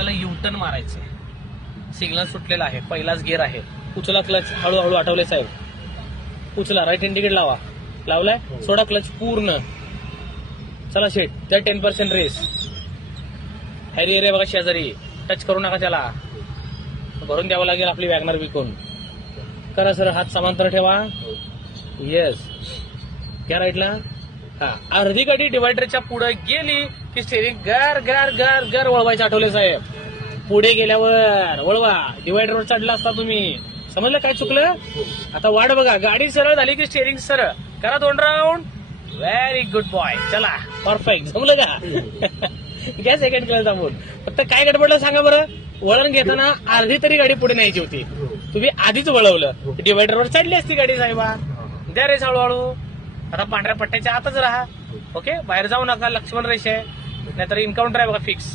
आपल्याला युटर्न मारायचं. सिग्नल सुटलेला आहे, पहिलाच गिअर आहे. उचला क्लच, हळूहळू आठवले साहेब. उचला, राईट इंडिकेट लावा. लावलाय, सोडा क्लच पूर्ण. चला शेट, त्या 10% रेस. हॅरियर आहे बघा शेजारी, टच करू नका त्याला. भरून द्यावं लागेल आपली वॅगनर विकून. करा सर, हात समांतर ठेवा. येस, घ्या राईटला. हा, अर्धी गाडी डिवायडरच्या पुढे गेली की स्टेरिंग गर गर गर गर वळवायचं. आठवले साहेब, पुढे गेल्यावर वळवा. डिवायडरवर चढला असता तुम्ही. समजलं काय चुकलं? आता वाट बघा, गाडी सरळ झाली की स्टेरिंग सरळ करा. 2 राऊंड. Very good boy. चला, परफेक्ट. जमलं का? घ्या सेकंड क्लास थांबून. फक्त काय गडबडलं सांगा बरं. वळण घेताना अर्धी तरी गाडी पुढे न्यायची होती, तुम्ही आधीच वळवलं. डिवायडरवर चढली असती गाडी साहेबा. द्या रेस हळूहळू. आता पांढऱ्या पट्ट्याच्या आतच राहा. ओके, बाहेर जाऊ नका. लक्ष्मण रेष आहे, नाहीतर इन्काउंटर आहे बघा फिक्स.